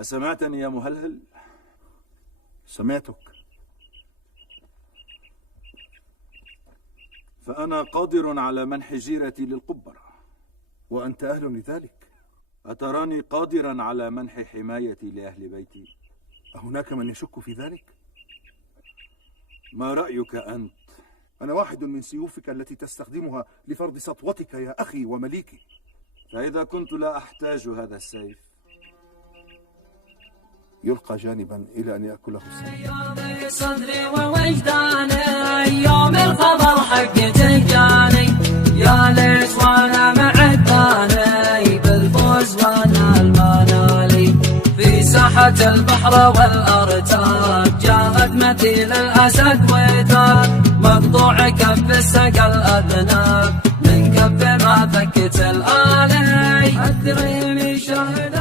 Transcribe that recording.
أسمعتني يا مهلهل؟ سمعتك. فأنا قادر على منح جيرتي للقبرة. وأنت أهل لذلك؟ أتراني قادرا على منح حمايتي لأهل بيتي؟ أهناك من يشك في ذلك؟ ما رأيك أنت؟ أنا واحد من سيوفك التي تستخدمها لفرض سطوتك يا أخي ومليكي. فإذا كنت لا أحتاج هذا السيف يلقى جانبا إلى أن يأكله السيف. صدري ووجداني يوم الخبر حق تلقاني، يا ليش وانا معداني بالفوز وانا المنالي، في ساحة البحر والأرتاب جاءت مثيل الأسد وثاب، مقطوع كف السقى الأذناب من كف ما فكت الآلي، أدري من شهد